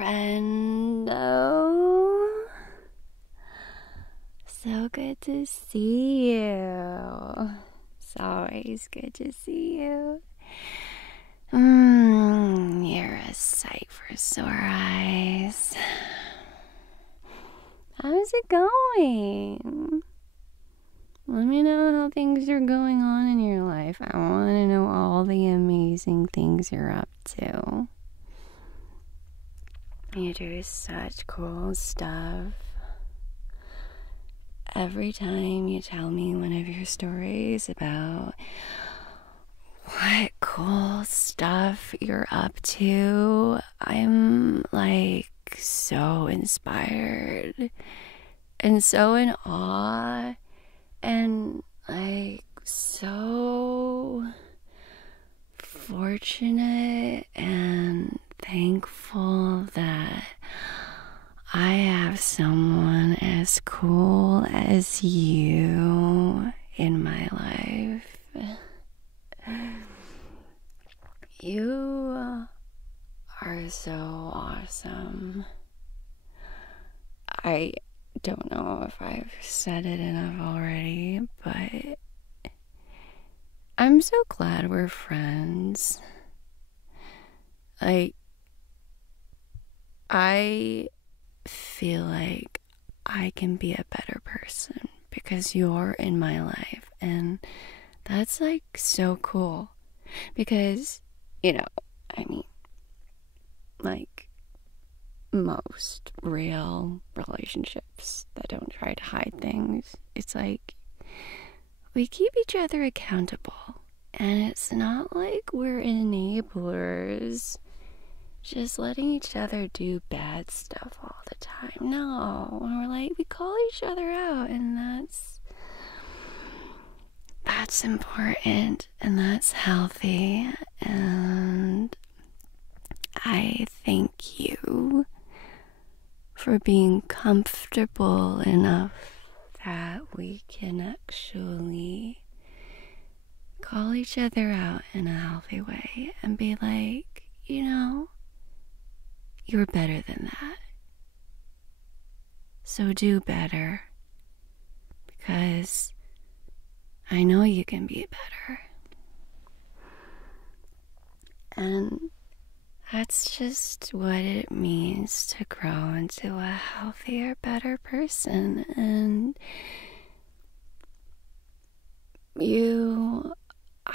friendo. So good to see you. It's always good to see you. You're a sight for sore eyes. How's it going? Let me know how things are going on in your life. I want to know all the amazing things you're up to. You do such cool stuff. Every time you tell me one of your stories about what cool stuff you're up to, I'm like so inspired and so in awe and like so fortunate and thankful that I have someone as cool as you in my life. You are so awesome. I don't know if I've said it enough already, but I'm so glad we're friends. Like, I feel like I can be a better person because you're in my life, and that's like so cool because, you know, I mean, like most real relationships that don't try to hide things, it's like we keep each other accountable, and it's not like we're enablers just letting each other do bad stuff all the time. No, we're like, we call each other out, and that's important, and that's healthy, and I thank you for being comfortable enough that we can actually call each other out in a healthy way and be like, you know, you're better than that. So do better, because I know you can be better. And that's just what it means to grow into a healthier, better person. And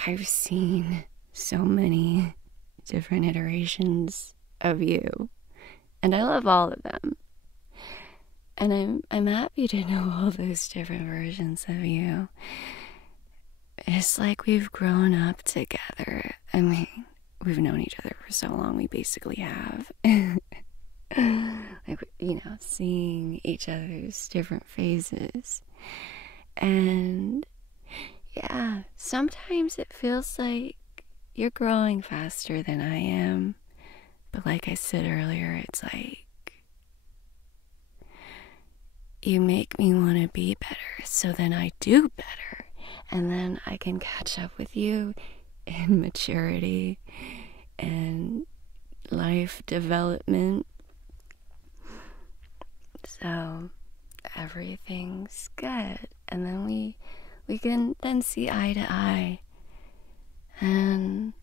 I've seen so many different iterations of you, and I love all of them. And I'm happy to know all those different versions of you. It's like we've grown up together. I mean, we've known each other for so long, we basically have. Like, you know, seeing each other's different phases. And yeah, sometimes it feels like you're growing faster than I am. But like I said earlier, it's like you make me want to be better, so then I do better. And then I can catch up with you in maturity and life development. So everything's good. And then we can then see eye to eye. And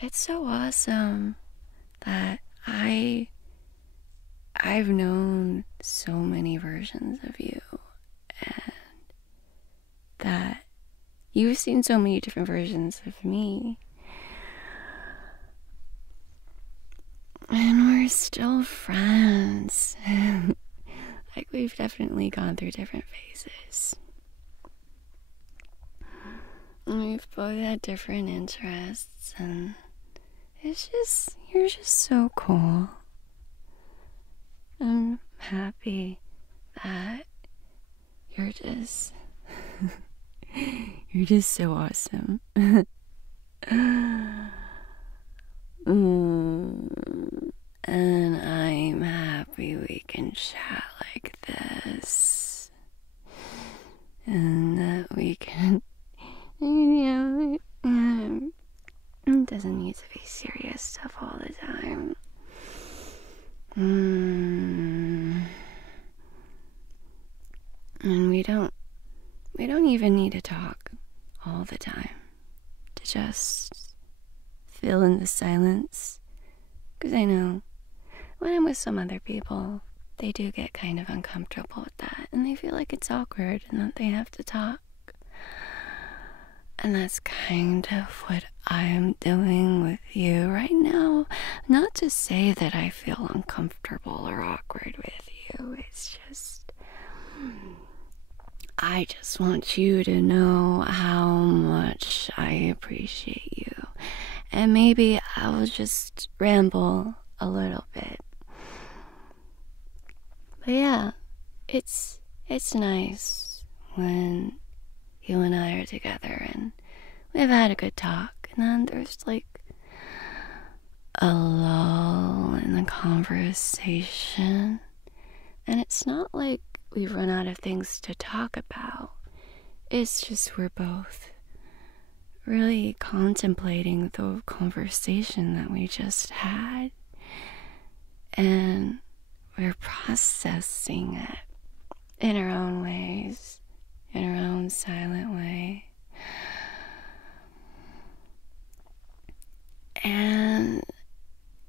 it's so awesome that I've known so many versions of you, and that you've seen so many different versions of me, and we're still friends. Like, we've definitely gone through different phases, and we've both had different interests, and you're just so cool. I'm happy that you're just so awesome. And I'm happy we can chat like this, and that we can, you know, it doesn't need to be serious stuff all the time. we don't even need to talk all the time. To just fill in the silence. Because I know when I'm with some other people, they do get kind of uncomfortable with that. And they feel like it's awkward and that they have to talk. And that's kind of what I'm doing with you right now. Not to say that I feel uncomfortable or awkward with you. It's just, I just want you to know how much I appreciate you. And maybe I'll just ramble a little bit. But yeah, it's nice when you and I are together and we've had a good talk, and then there's like a lull in the conversation, and it's not like we've run out of things to talk about. It's just we're both really contemplating the conversation that we just had, and we're processing it in our own ways, in our own silent way. And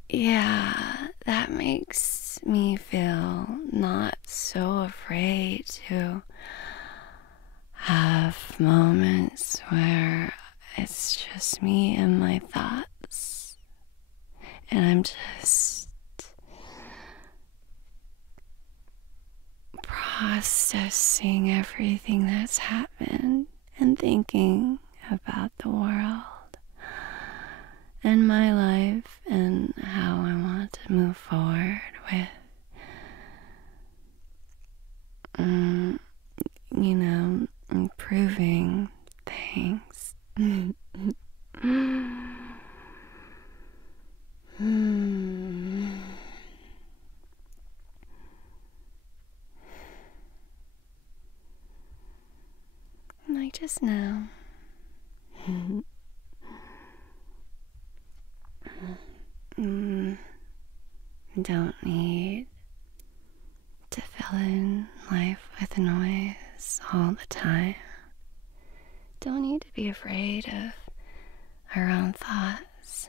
yeah, that makes me feel not so afraid to have moments where it's just me and my thoughts, and I'm just processing everything that's happened and thinking about the world and my life and how I want to move forward with, improving things. Like just now. Don't need to fill in life with noise all the time. Don't need to be afraid of our own thoughts.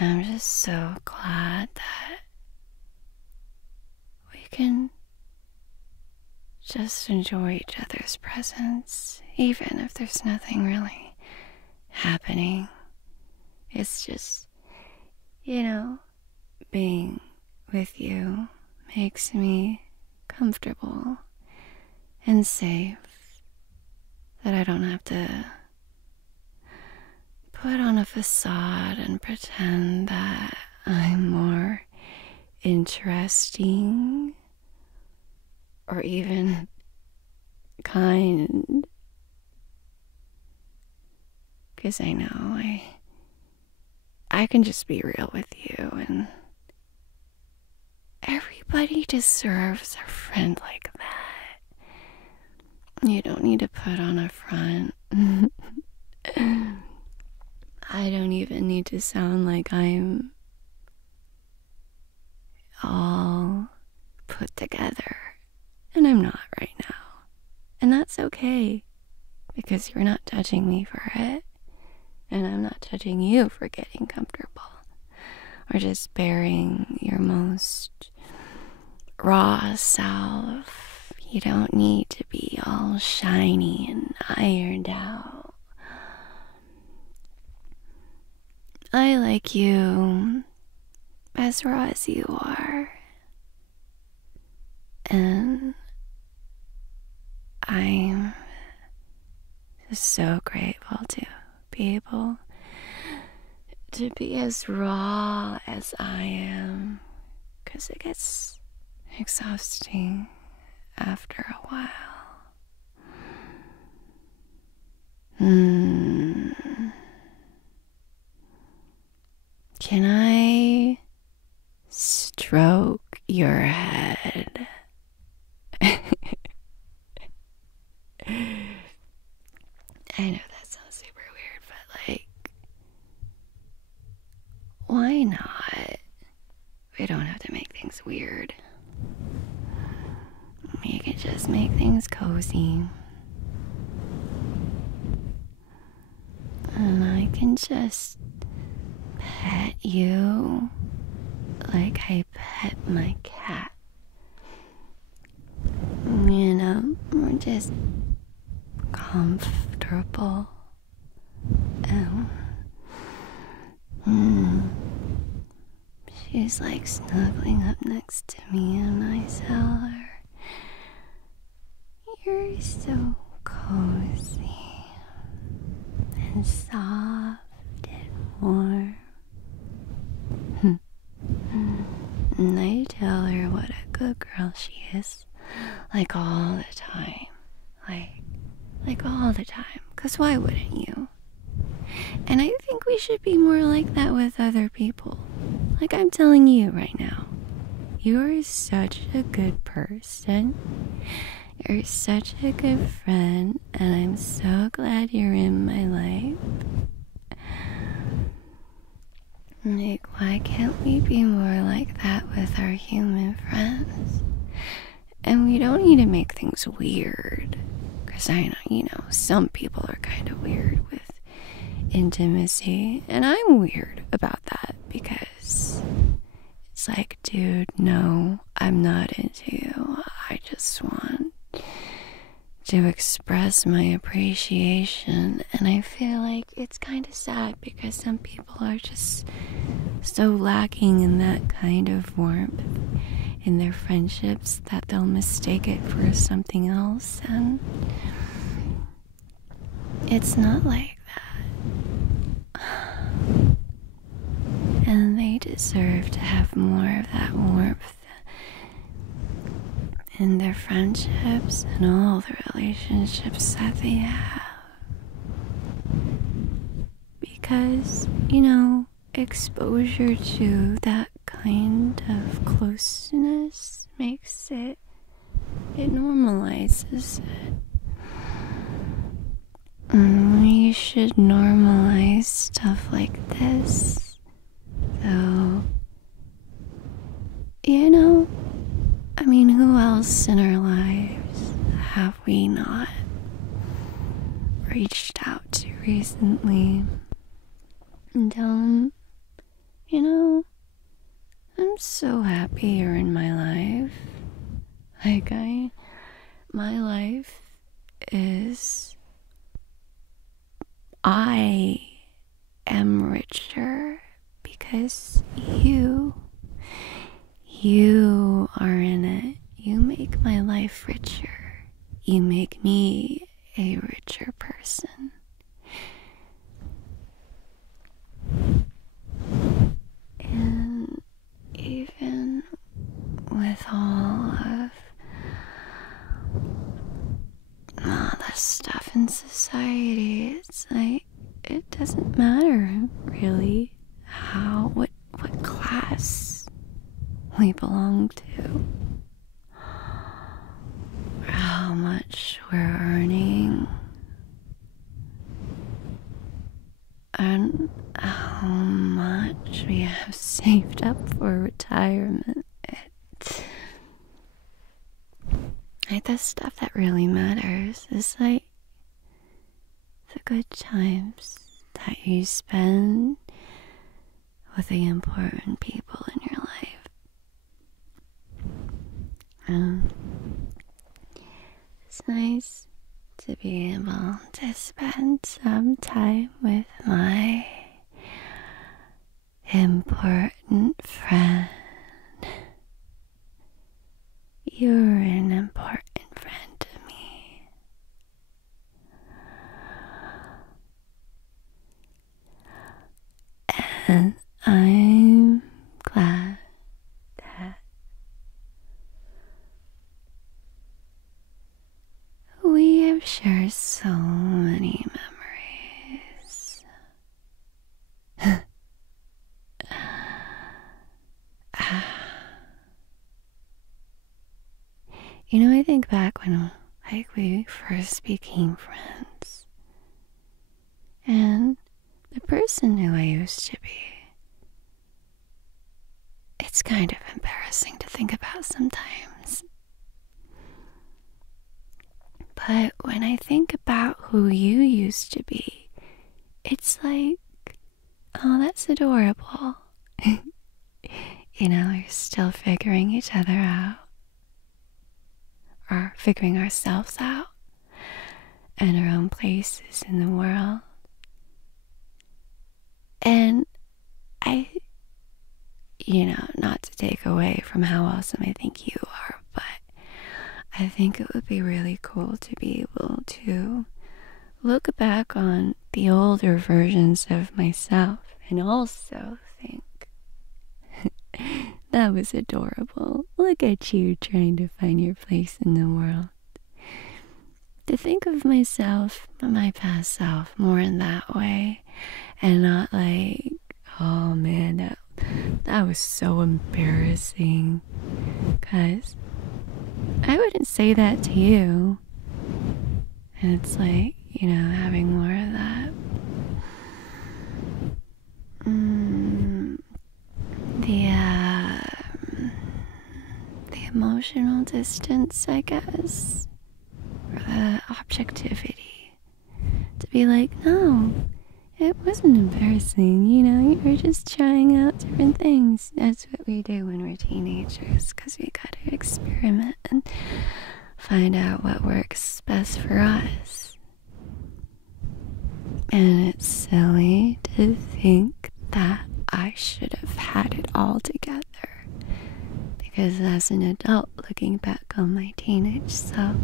I'm just so glad that we can just enjoy each other's presence, even if there's nothing really happening. It's just, being with you makes me comfortable and safe, that I don't have to put on a facade and pretend that I'm more interesting or even kind. Because I know I can just be real with you, and everybody deserves a friend like that. You don't need to put on a front. I don't even need to sound like I'm all put together. And I'm not right now. And that's okay, because you're not judging me for it. And I'm not judging you for getting comfortable or just bearing your most raw self. You don't need to be all shiny and ironed out. I like you as raw as you are. And I'm just so grateful to be able to be as raw as I am, because it gets exhausting after a while. Can I stroke your head? I know that sounds super weird, but like, why not? We don't have to make things weird. We can just make things cozy. And I can just pet you like I pet my cat. You know, we're just comfortable. She's like snuggling up next to me, and I tell her, "You're so cozy and soft and warm." And I tell her what a good girl she is, like all the time. Like all the time. 'Cause why wouldn't you? And I think we should be more like that with other people. Like I'm telling you right now. You're such a good person. You're such a good friend. And I'm so glad you're in my life. Like, why can't we be more like that with our human friends? And we don't need to make things weird. Because I know, some people are kind of weird with intimacy. And I'm weird about that because it's like, dude, no, I'm not into you. I just want to express my appreciation. And I feel like it's kind of sad because some people are just so lacking in that kind of warmth in their friendships that they'll mistake it for something else, and it's not like that. And they deserve to have more of that warmth in their friendships and all the relationships that they have. Because, exposure to that kind of closeness makes it normalizes it. And we should normalize stuff like this. So, who else in our lives have we not reached out to recently and tell them, I'm so happy you're in my life. My life is, I am richer because you are in it. You make my life richer. You make me a richer person. And even with all of the stuff in society, it's like, it doesn't matter really what class we belong to, or how much we're earning, and how much we have saved up for retirement. The stuff that really matters is the good times that you spend with the important people in your life. It's nice to be able to spend some time with my important friend. You're an important friend to me. And I'm glad that we have shared so many memories. I think back when we first became friends, and the person who I used to be, it's kind of embarrassing to think about sometimes. But when I think about who you used to be, it's like, oh, that's adorable. You know, you're still figuring each other out, or figuring ourselves out, and our own places in the world. And not to take away from how awesome I think you are, but I think it would be really cool to be able to look back on the older versions of myself and also think, that was adorable. Look at you trying to find your place in the world. To think of myself, my past self, more in that way, and not like, oh man, that was so embarrassing. 'Cause I wouldn't say that to you. And it's like, having more of that. The emotional distance, I guess. Or the objectivity. To be like, no, it wasn't embarrassing, you were just trying out different things. That's what we do when we're teenagers, because we gotta experiment and find out what works best for us. And it's silly to think that I should have had it all together. Because as an adult, looking back on my teenage self,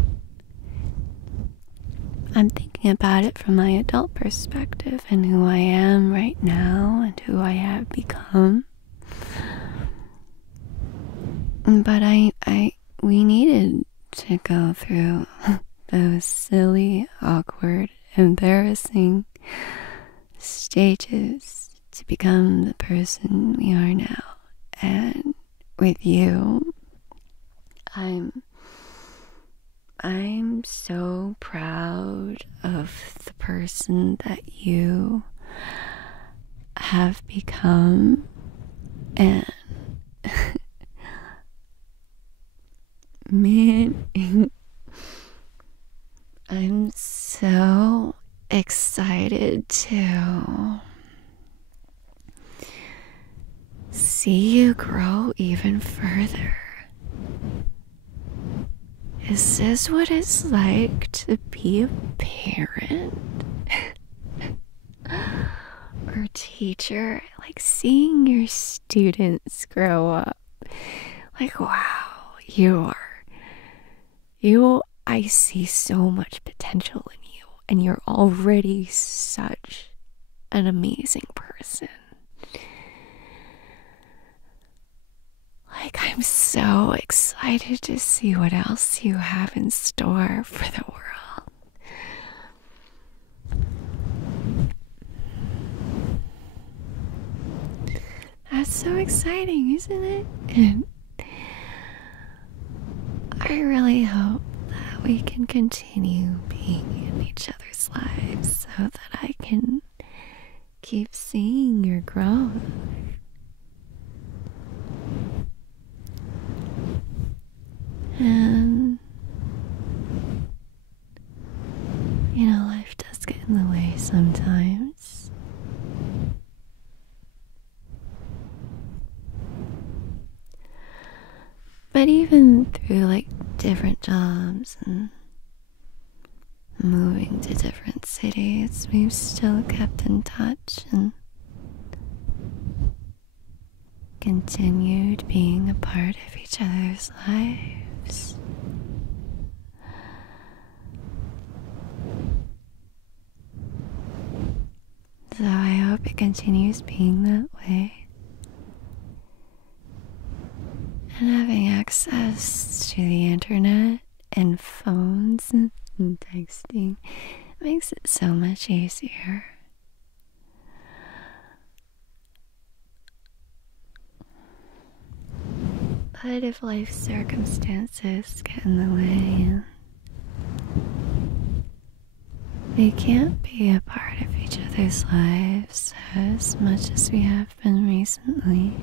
I'm thinking about it from my adult perspective and who I am right now and who I have become. But we needed to go through those silly, awkward, embarrassing stages to become the person we are now. And with you, I'm so proud of the person that you have become, and man, I'm so excited to see you grow even further. Is this what it's like to be a parent or teacher? Like seeing your students grow up. Like, wow, I see so much potential in you, and you're already such an amazing person. Like, I'm so excited to see what else you have in store for the world. That's so exciting, isn't it? And I really hope that we can continue being in each other's lives so that I can keep seeing your growth. And, life does get in the way sometimes. But even through, different jobs and moving to different cities, we've still kept in touch and continued being a part of each other's lives. So I hope it continues being that way. And having access to the internet and phones and texting makes it so much easier. But if life circumstances get in the way, we can't be a part of each other's lives as much as we have been recently.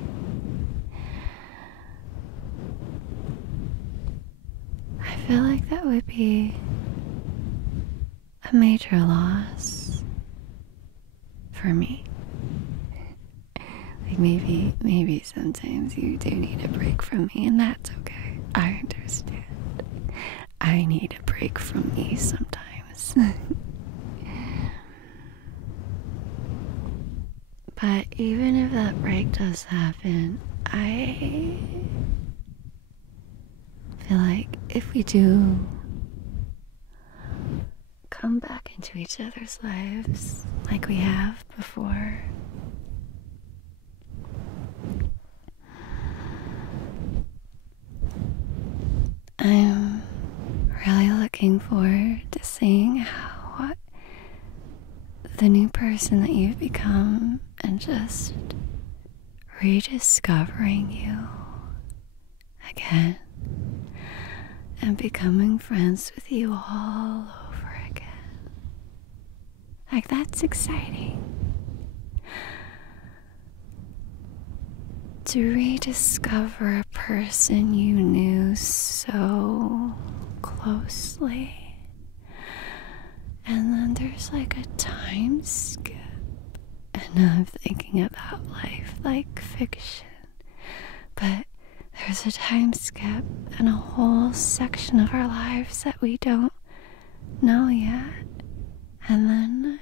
I feel like that would be a major loss for me. Like maybe sometimes you do need a break from me, and that's okay. I understand. I need a break from me sometimes. But even if that break does happen, I feel like if we do come back into each other's lives like we have before, I'm really looking forward to seeing how the new person that you've become and just rediscovering you again and becoming friends with you all over again. Like, that's exciting. To rediscover a person you knew so closely. And then there's like a time skip. And I'm thinking about life like fiction. But there's a time skip and a whole section of our lives that we don't know yet. And then,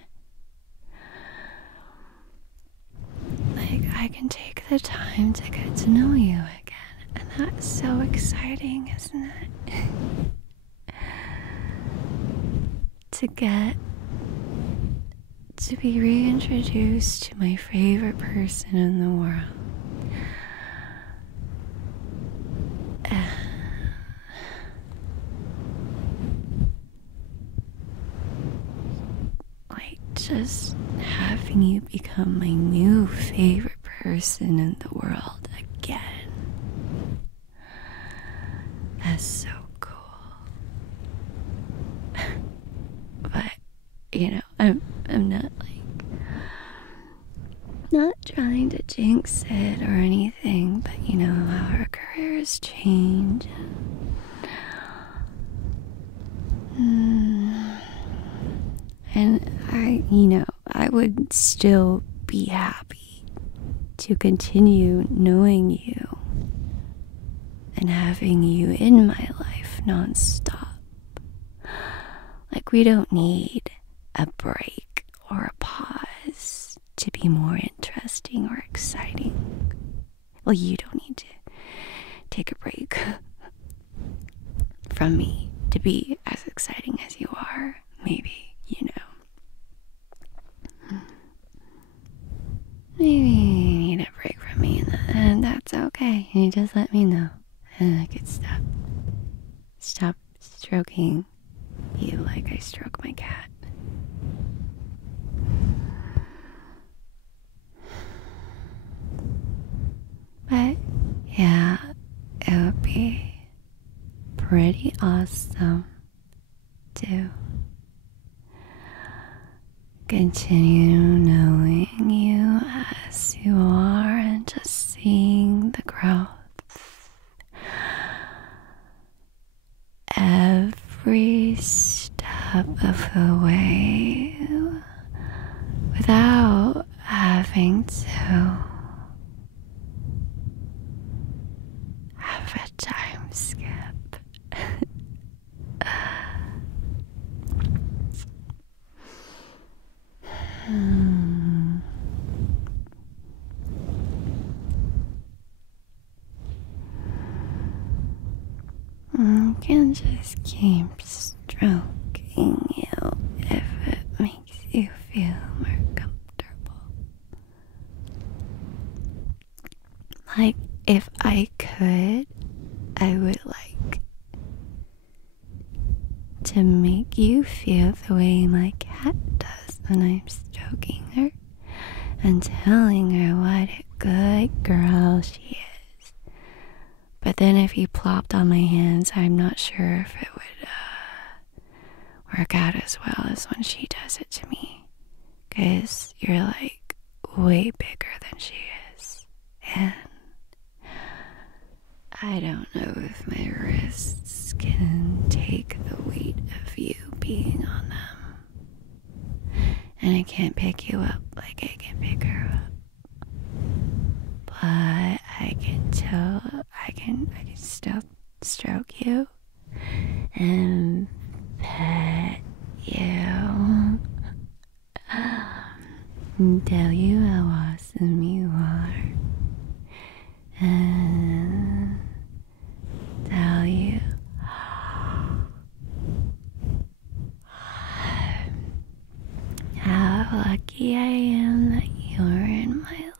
like, I can take the time to get to know you again. And that's so exciting, isn't it? To be reintroduced to my favorite person in the world. Like, just having you become my new favorite person in the world again. That's so cool. But, you know, I'm not not trying to jinx it or anything, but you know how our careers change. And I would still be happy to continue knowing you and having you in my life nonstop. Like, we don't need a break or a pause to be more interesting or exciting. Well, you don't need to take a break from me to be as exciting as you are. Maybe, you know. Maybe you need a break from me, and that's okay. You just let me know, and I could stop stroking you like I stroke my cat. But yeah, it would be pretty awesome to continue knowing you as you are and just seeing the growth every step of the way without having to have a time skip. I can just keep stroking you if it makes you feel more comfortable. Like, if I could, I would like to make you feel the way my cat does when I'm stroking her and telling her what a good girl she is. But then if you plopped on my hands, I'm not sure if it would work out as well as when she does it to me. 'Cause you're like way bigger than she is. And I don't know if my wrists can take the weight of you being on them. and I can't pick you up like I can pick her up. But I can still stroke you and pet you and tell you how awesome you are and tell you how lucky I am that you're in my life.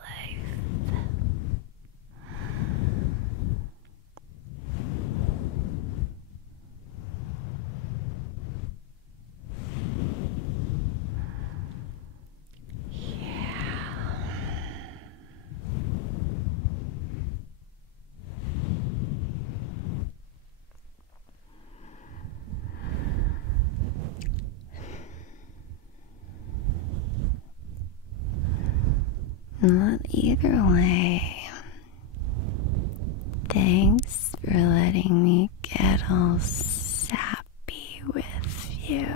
Well, either way, thanks for letting me get all sappy with you.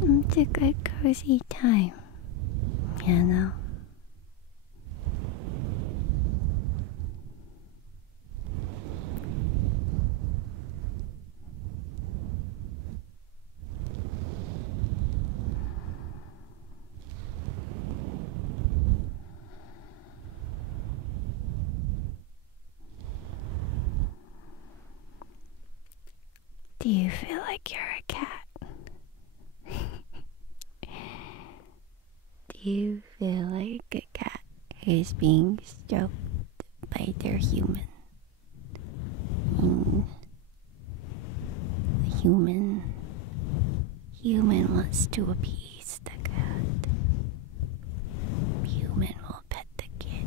It's a good cozy time, you know. Do you feel like you're a cat? Do you feel like a cat who's being stroked by their human? The human wants to appease the cat. Human will pet the kid.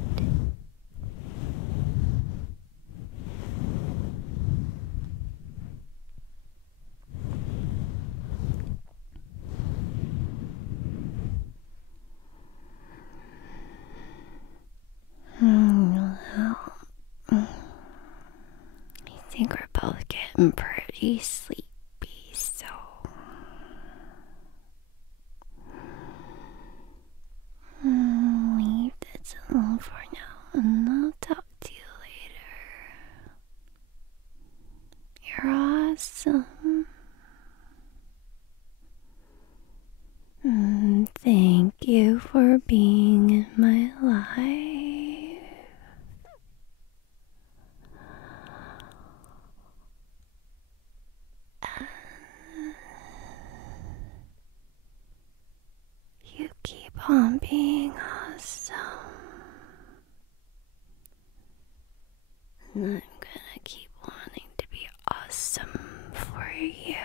I think we're both getting pretty sleepy, so leave this alone for now, and I'll talk to you later. You're awesome. Thank you for being in my life. You keep on being awesome. And I'm gonna keep wanting to be awesome for you.